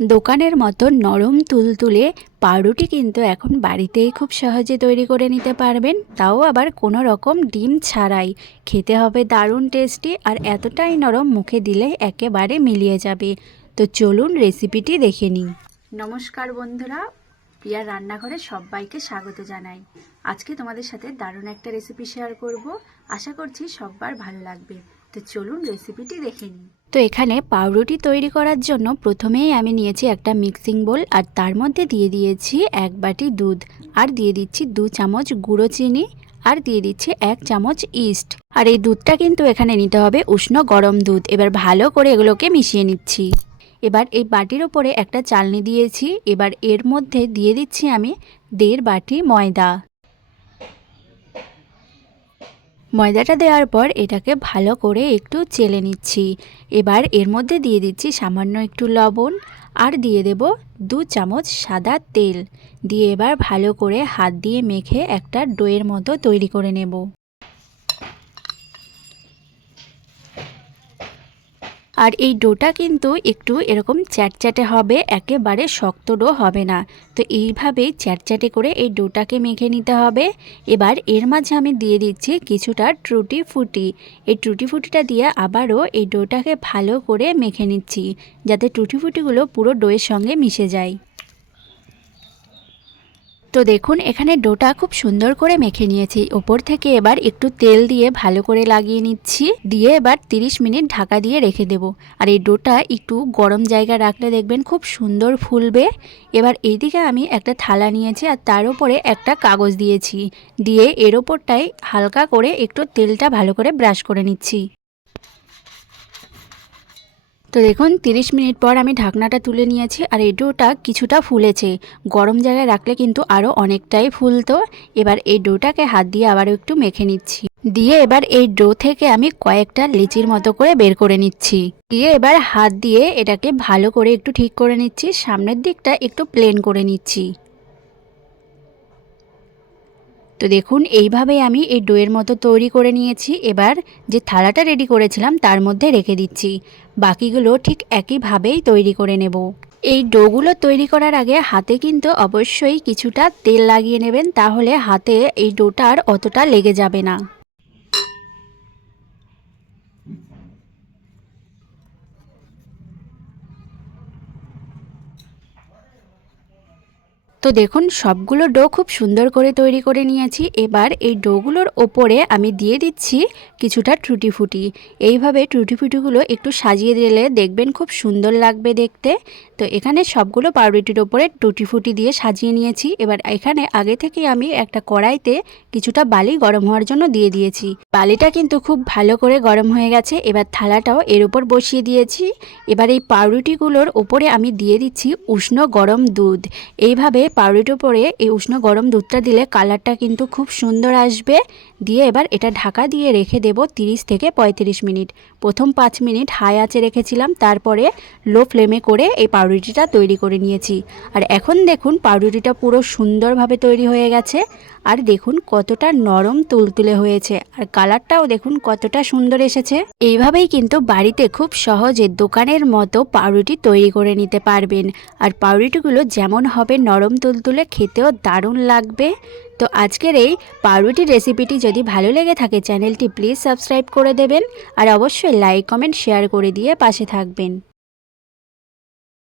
দোকানের মতো নরম তুলতুলে পাউরুটি কিন্তু এখন বাড়িতেই খুব সহজে তৈরি করে নিতে পারবেন। তাও আবার কোনো রকম ডিম ছাড়াই। খেতে হবে দারুণ টেস্টি আর এতটাই নরম মুখে দিলে একেবারে মিলিয়ে যাবে। তো চলুন রেসিপিটি দেখে নিই। নমস্কার বন্ধুরা প্রিয়ার রান্নাঘরে সবাইকে স্বাগত জানাই। আজকে তোমাদের সাথে দারুণ একটা রেসিপি শেয়ার করব। আশা করছি সবার ভালো লাগবে। তো চলুন রেসিপিটি দেখে নিই। তো এখানে পাউরুটি তৈরি করার জন্য প্রথমেই আমি নিয়েছি একটা মিক্সিং বোল আর তার মধ্যে দিয়ে দিয়েছি এক বাটি দুধ। আর দিয়ে দিচ্ছি দু চামচ গুঁড়ো চিনি আর দিয়ে দিচ্ছি এক চামচ ইস্ট। আর এই দুধটা কিন্তু এখানে নিতে হবে উষ্ণ গরম দুধ। এবার ভালো করে এগুলোকে মিশিয়ে নিচ্ছি। এবার এই বাটির ওপরে একটা চালনি দিয়েছি। এবার এর মধ্যে দিয়ে দিচ্ছি আমি দেড় বাটি ময়দা। ময়দাটা দেওয়ার পর এটাকে ভালো করে একটু চেলে নিচ্ছি। এবার এর মধ্যে দিয়ে দিচ্ছি সামান্য একটু লবণ আর দিয়ে দেব দু চামচ সাদা তেল। দিয়ে এবার ভালো করে হাত দিয়ে মেখে একটা ডোয়ের মতো তৈরি করে নেব। আর এই ডোটা কিন্তু একটু এরকম চ্যাটচ্যাটে হবে, একেবারে শক্ত ডো হবে না। তো এইভাবেই চ্যাটচ্যাটে করে এই ডোটাকে মেখে নিতে হবে। এবার এর মাঝে আমি দিয়ে দিচ্ছি কিছুটা ট্রুটি ফুটি। এই ট্রুটি ফুটিটা দিয়ে আবারও এই ডোটাকে ভালো করে মেখে নিচ্ছি, যাতে ট্রুটি ফুটিগুলো পুরো ডোয়ের সঙ্গে মিশে যায়। তো দেখুন, এখানে ডোটা খুব সুন্দর করে মেখে নিয়েছি। ওপর থেকে এবার একটু তেল দিয়ে ভালো করে লাগিয়ে নিচ্ছি। দিয়ে এবার 30 মিনিট ঢাকা দিয়ে রেখে দেব। আর এই ডোটা একটু গরম জায়গা রাখলে দেখবেন খুব সুন্দর ফুলবে। এবার এইদিকে আমি একটা থালা নিয়েছি আর তার উপরে একটা কাগজ দিয়েছি। দিয়ে এর ওপরটাই হালকা করে একটু তেলটা ভালো করে ব্রাশ করে নিচ্ছি। তো দেখুন 30 মিনিট পর আমি ঢাকনাটা তুলে নিয়েছি আর এই ডোটা কিছুটা ফুলেছে। গরম জায়গায় রাখলে কিন্তু আরও অনেকটাই ফুলতো এবার এই ডোটাকে হাত দিয়ে আবারও একটু মেখে নিচ্ছি। দিয়ে এবার এই ডো থেকে আমি কয়েকটা লিচির মতো করে বের করে নিচ্ছি। দিয়ে এবার হাত দিয়ে এটাকে ভালো করে একটু ঠিক করে নিচ্ছি। সামনের দিকটা একটু প্লেন করে নিচ্ছি। তো দেখুন এইভাবে আমি এই ডোয়ের মতো তৈরি করে নিয়েছি। এবার যে থালাটা রেডি করেছিলাম, তার মধ্যে রেখে দিচ্ছি। বাকিগুলো ঠিক একইভাবেই তৈরি করে নেব। এই ডোগুলো তৈরি করার আগে হাতে কিন্তু অবশ্যই কিছুটা তেল লাগিয়ে নেবেন, তাহলে হাতে এই ডোটার অতটা লেগে যাবে না। তো দেখুন, সবগুলো ডো খুব সুন্দর করে তৈরি করে নিয়েছি। এবার এই ডোগুলোর ওপরে আমি দিয়ে দিচ্ছি কিছুটা টুটি ফুটি। এইভাবে টুটি ফুটিগুলো একটু সাজিয়ে দিলে দেখবেন খুব সুন্দর লাগবে দেখতে। তো এখানে সবগুলো পাউরুটির ওপরে টুটি ফুটি দিয়ে সাজিয়ে নিয়েছি। এবার এখানে আগে থেকে আমি একটা কড়াইতে কিছুটা বালি গরম হওয়ার জন্য দিয়ে দিয়েছি। বালিটা কিন্তু খুব ভালো করে গরম হয়ে গেছে। এবার থালাটাও এর উপর বসিয়ে দিয়েছি। এবার এই পাউরুটিগুলোর ওপরে আমি দিয়ে দিচ্ছি উষ্ণ গরম দুধ। এইভাবে পাউরুটির উপরে এই উষ্ণ গরম দুধটা দিলে কালারটা কিন্তু খুব সুন্দর আসবে। দিয়ে এবার এটা ঢাকা দিয়ে রেখে দেব 30 থেকে 35 মিনিট। প্রথম পাঁচ মিনিট হাই আঁচে রেখেছিলাম। তারপরে লো ফ্লেমে করে এই পাউরুটিটা তৈরি করে নিয়েছি। আর এখন দেখুন পাউরুটিটা পুরো সুন্দরভাবে তৈরি হয়ে গেছে। আর দেখুন কতটা নরম তুলতুলে হয়েছে। আর কালারটাও দেখুন কতটা সুন্দর এসেছে। এইভাবেই কিন্তু বাড়িতে খুব সহজে দোকানের মতো পাউরুটি তৈরি করে নিতে পারবেন। আর পাউরুটিগুলো যেমন হবে নরম তুলতুলে খেতেও দারুণ লাগবে। তো আজকের এই পাউরুটির রেসিপিটি যদি ভালো লেগে থাকে চ্যানেলটি প্লিজ সাবস্ক্রাইব করে দেবেন। আর অবশ্যই লাইক, কমেন্ট, শেয়ার করে দিয়ে পাশে থাকবেন।